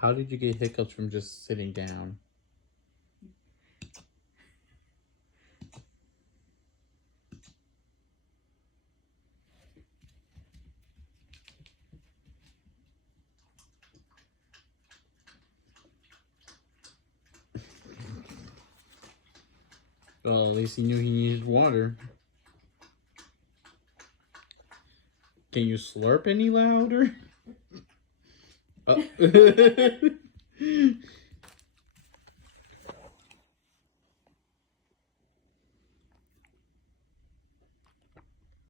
How did you get hiccups from just sitting down? Well, at least he knew he needed water. Can you slurp any louder? Oh.